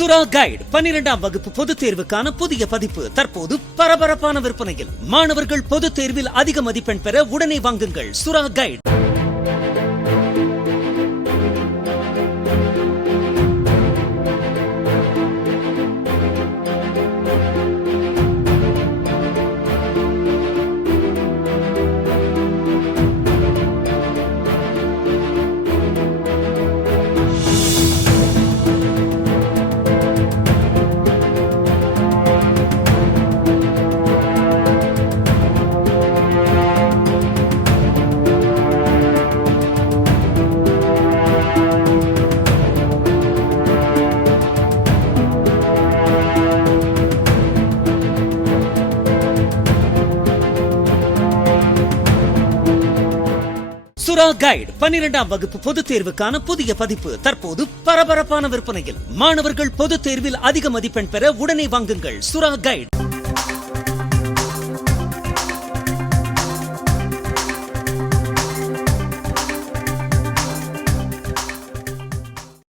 சுறா கைடு 12ஆம் வகுப்பு பொதுத் தேர்வுக்கான புதிய பதிப்பு தற்போது பரபரப்பான விற்பனையில். மாணவர்கள் பொதுத் தேர்வில் அதிக மதிப்பெண் பெற உடனே வாங்குங்கள் சுறா கைடு. சுறா கைடு 12ஆம் வகுப்பு பொதுத் தேர்வுக்கான புதிய பதிப்பு தற்போது பரபரப்பான விற்பனையில். மாணவர்கள் பொதுத் தேர்வில் அதிக மதிப்பெண் பெற உடனே வாங்குங்கள் சுறா கைடு.